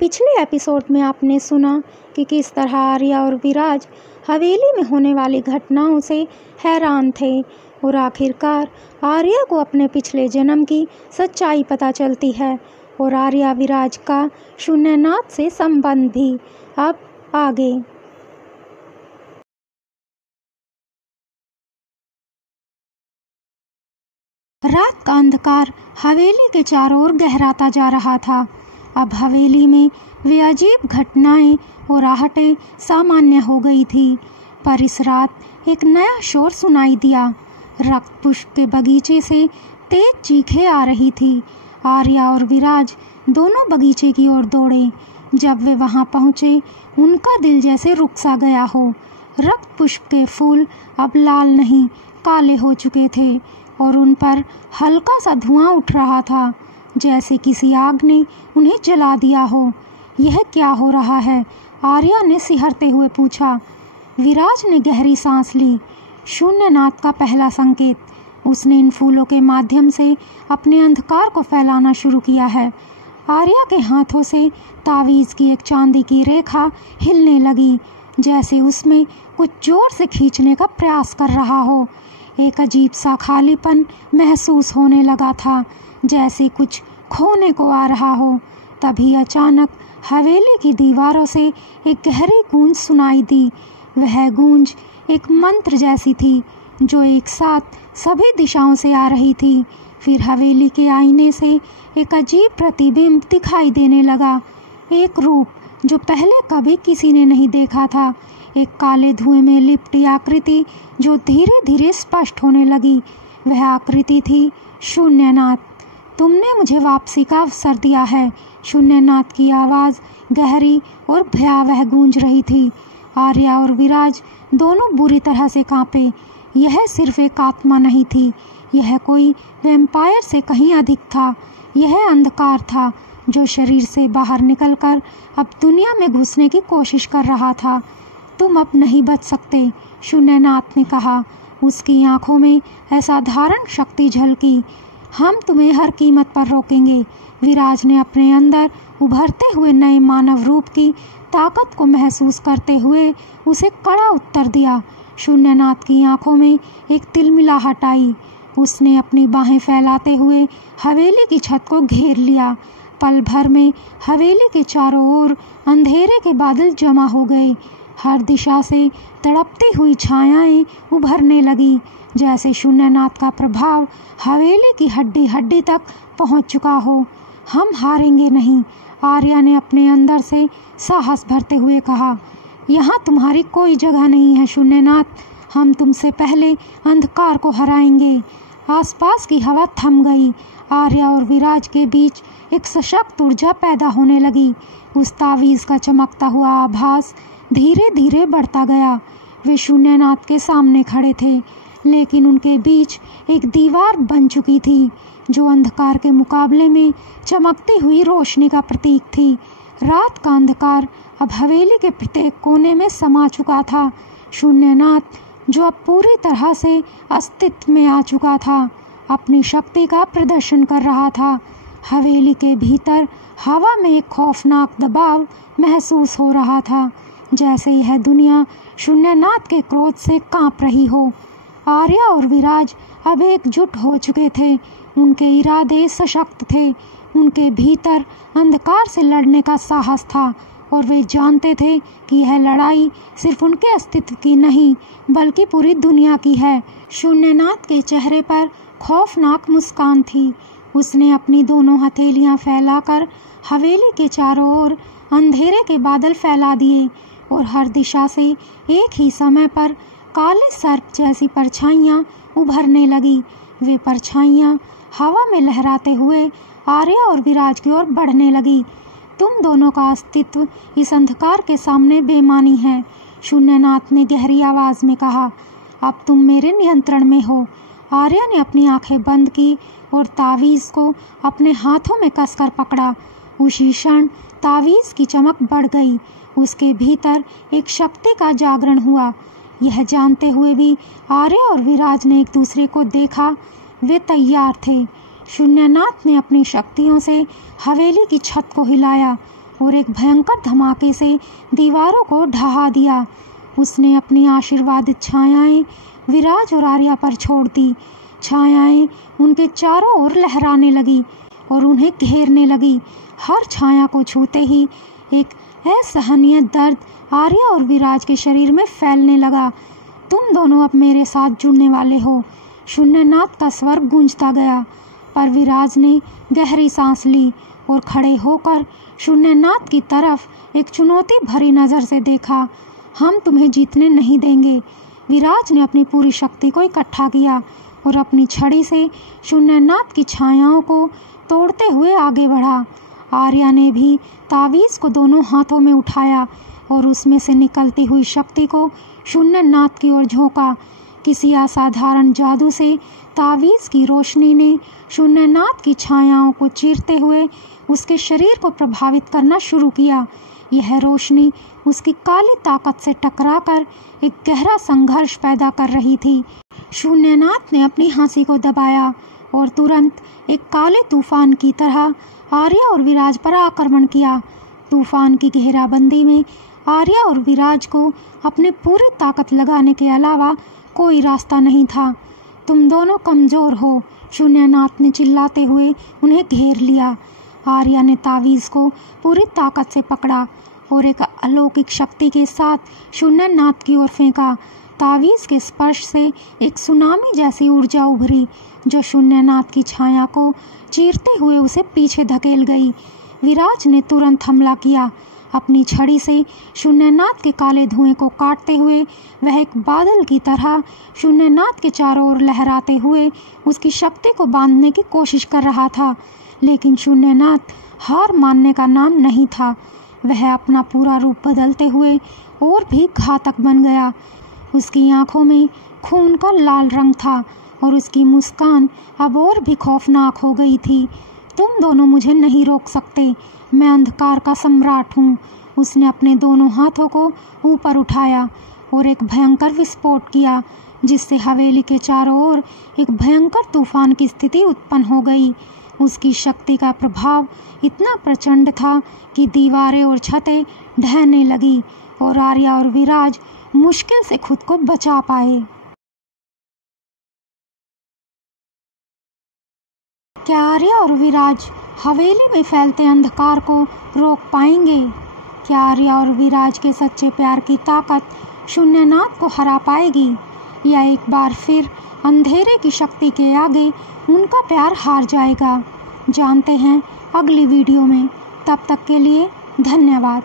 पिछले एपिसोड में आपने सुना कि किस तरह आर्या और विराज हवेली में होने वाली घटनाओं से हैरान थे और आखिरकार आर्या को अपने पिछले जन्म की सच्चाई पता चलती है और आर्या विराज का शून्यनाथ से संबंध भी। अब आगे। रात का अंधकार हवेली के चारों ओर गहराता जा रहा था। अब हवेली में वे अजीब घटनाएं और आहटें सामान्य हो गई थी, पर इस रात एक नया शोर सुनाई दिया। रक्त पुष्प के बगीचे से तेज चीखें आ रही थी। आर्या और विराज दोनों बगीचे की ओर दौड़े। जब वे वहां पहुंचे, उनका दिल जैसे रुक सा गया हो। रक्त पुष्प के फूल अब लाल नहीं, काले हो चुके थे और उन पर हल्का सा धुआं उठ रहा था, जैसे किसी आग ने उन्हें जला दिया हो। यह क्या हो रहा है? आर्या ने सिहरते हुए पूछा। विराज ने गहरी सांस ली। शून्यनाथ का पहला संकेत। उसने इन फूलों के माध्यम से अपने अंधकार को फैलाना शुरू किया है। आर्या के हाथों से तावीज की एक चांदी की रेखा हिलने लगी, जैसे उसमें कुछ जोर से खींचने का प्रयास कर रहा हो। एक अजीब सा खालीपन महसूस होने लगा था, जैसे कुछ खोने को आ रहा हो। तभी अचानक हवेली की दीवारों से एक गहरी गूंज सुनाई दी। वह गूंज एक मंत्र जैसी थी, जो एक साथ सभी दिशाओं से आ रही थी। फिर हवेली के आईने से एक अजीब प्रतिबिंब दिखाई देने लगा, एक रूप जो पहले कभी किसी ने नहीं देखा था। एक काले धुएं में लिपटी आकृति जो धीरे धीरे स्पष्ट होने लगी। वह आकृति थी शून्यनाथ। तुमने मुझे वापसी का अवसर दिया है। शून्यनाथ की आवाज गहरी और भयावह गूंज रही थी। आर्या और विराज दोनों बुरी तरह से कांपे। यह सिर्फ एक आत्मा नहीं थी, यह कोई वैम्पायर से कहीं अधिक था। यह अंधकार था जो शरीर से बाहर निकलकर अब दुनिया में घुसने की कोशिश कर रहा था। तुम अब नहीं बच सकते, शून्यनाथ ने कहा। उसकी आंखों में असाधारण शक्ति झलकी। हम तुम्हें हर कीमत पर रोकेंगे। विराज ने अपने अंदर उभरते हुए नए मानव रूप की ताकत को महसूस करते हुए उसे कड़ा उत्तर दिया। शून्यनाथ की आंखों में एक तिलमिलाहट आई। उसने अपनी बाहें फैलाते हुए हवेली की छत को घेर लिया। पल भर में हवेली के चारों ओर अंधेरे के बादल जमा हो गए। हर दिशा से तड़पती हुई छायाएं उभरने लगी, जैसे शून्यनाथ का प्रभाव हवेली की हड्डी हड्डी तक पहुंच चुका हो। हम हारेंगे नहीं, आर्या ने अपने अंदर से साहस भरते हुए कहा। यहाँ तुम्हारी कोई जगह नहीं है शून्यनाथ। हम तुमसे पहले अंधकार को हराएंगे। आसपास की हवा थम गई। आर्या और विराज के बीच एक सशक्त ऊर्जा पैदा होने लगी। उस तावीज का चमकता हुआ आभास धीरे धीरे बढ़ता गया। वे शून्यनाथ के सामने खड़े थे, लेकिन उनके बीच एक दीवार बन चुकी थी, जो अंधकार के मुकाबले में चमकती हुई रोशनी का प्रतीक थी। रात का अंधकार अब हवेली के प्रत्येक कोने में समा चुका था। शून्यनाथ, जो अब पूरी तरह से अस्तित्व में आ चुका था, अपनी शक्ति का प्रदर्शन कर रहा था। हवेली के भीतर हवा में एक खौफनाक दबाव महसूस हो रहा था, जैसे यह दुनिया शून्यनाथ के क्रोध से कांप रही हो। आर्या और विराज अब एकजुट हो चुके थे। उनके इरादे सशक्त थे। उनके भीतर अंधकार से लड़ने का साहस था और वे जानते थे कि यह लड़ाई सिर्फ उनके अस्तित्व की नहीं, बल्कि पूरी दुनिया की है। शून्यनाथ के चेहरे पर खौफनाक मुस्कान थी। उसने अपनी दोनों हथेलियां फैलाकर हवेली के चारों ओर अंधेरे के बादल फैला दिए और हर दिशा से एक ही समय पर काले सर्प जैसी परछाइयां उभरने लगी। वे परछाइयां हवा में लहराते हुए आर्या और विराज की ओर बढ़ने लगी। तुम दोनों का अस्तित्व इस अंधकार के सामने बेमानी है, शून्यनाथ ने गहरी आवाज में कहा। अब तुम मेरे नियंत्रण में हो। आर्या ने अपनी आंखें बंद की और तावीज को अपने हाथों में कसकर पकड़ा। उसी क्षण तावीज की चमक बढ़ गई। उसके भीतर एक शक्ति का जागरण हुआ। यह जानते हुए भी आर्या और विराज ने एक दूसरे को देखा। वे तैयार थे। शून्यनाथ ने अपनी शक्तियों से हवेली की छत को हिलाया। और एक भयंकर धमाके से दीवारों को ढहा दिया। उसने अपनी आशीर्वादित छायाएं विराज और आर्या पर छोड़ दी। छायाएं उनके चारों ओर लहराने लगी और उन्हें घेरने लगी। हर छाया को छूते ही एक असहनीय दर्द आर्या और विराज के शरीर में फैलने लगा। तुम दोनों अब मेरे साथ जुड़ने वाले हो, शून्यनाद का स्वर गूंजता गया। पर विराज ने गहरी सांस ली और खड़े होकर शून्यनाद की तरफ एक चुनौती भरी नजर से देखा। हम तुम्हें जीतने नहीं देंगे। विराज ने अपनी पूरी शक्ति को इकट्ठा किया और अपनी छड़ी से शून्यनाद की छायाओं को तोड़ते हुए आगे बढ़ा। आर्या ने भी तावीज को दोनों हाथों में उठाया और उसमें से निकलती हुई शक्ति को शून्यनाद की ओर झोंका। किसी असाधारण जादू से तावीज की रोशनी ने शून्यनाद की छायाओं को चीरते हुए उसके शरीर को प्रभावित करना शुरू किया। यह रोशनी उसकी काली ताकत से टकराकर एक गहरा संघर्ष पैदा कर रही थी। शून्यनाद ने अपनी हंसी को दबाया और तुरंत एक काले तूफान की तरह आर्या और विराज पर आक्रमण किया। तूफान की घेराबंदी में आर्या और विराज को अपनी पूरी ताकत लगाने के अलावा कोई रास्ता नहीं था। तुम दोनों कमजोर हो, शून्यनाद ने चिल्लाते हुए उन्हें घेर लिया। आर्या ने तावीज को पूरी ताकत से पकड़ा और एक अलौकिक शक्ति के साथ शून्यनाद की ओर फेंका। तावीज के स्पर्श से एक सुनामी जैसी ऊर्जा उभरी जो शून्यनाद की छाया को चीरते हुए उसे पीछे धकेल गई। विराज ने तुरंत हमला किया। अपनी छड़ी से शून्यनाद के काले धुएं को काटते हुए वह एक बादल की तरह शून्यनाद के चारों ओर लहराते हुए उसकी शक्ति को बांधने की कोशिश कर रहा था। लेकिन शून्यनाद हार मानने का नाम नहीं था। वह अपना पूरा रूप बदलते हुए और भी घातक बन गया। उसकी आंखों में खून का लाल रंग था और उसकी मुस्कान अब और भी खौफनाक हो गई थी। तुम दोनों मुझे नहीं रोक सकते, मैं अंधकार का सम्राट हूँ। उसने अपने दोनों हाथों को ऊपर उठाया और एक भयंकर विस्फोट किया जिससे हवेली के चारों ओर एक भयंकर तूफान की स्थिति उत्पन्न हो गई। उसकी शक्ति का प्रभाव इतना प्रचंड था कि दीवारें और छतें ढहने लगी और आर्या और विराज मुश्किल से खुद को बचा पाए। क्या आर्या और विराज हवेली में फैलते अंधकार को रोक पाएंगे? क्या आर्या और विराज के सच्चे प्यार की ताकत शून्यनाद को हरा पाएगी, या एक बार फिर अंधेरे की शक्ति के आगे उनका प्यार हार जाएगा? जानते हैं अगली वीडियो में। तब तक के लिए धन्यवाद।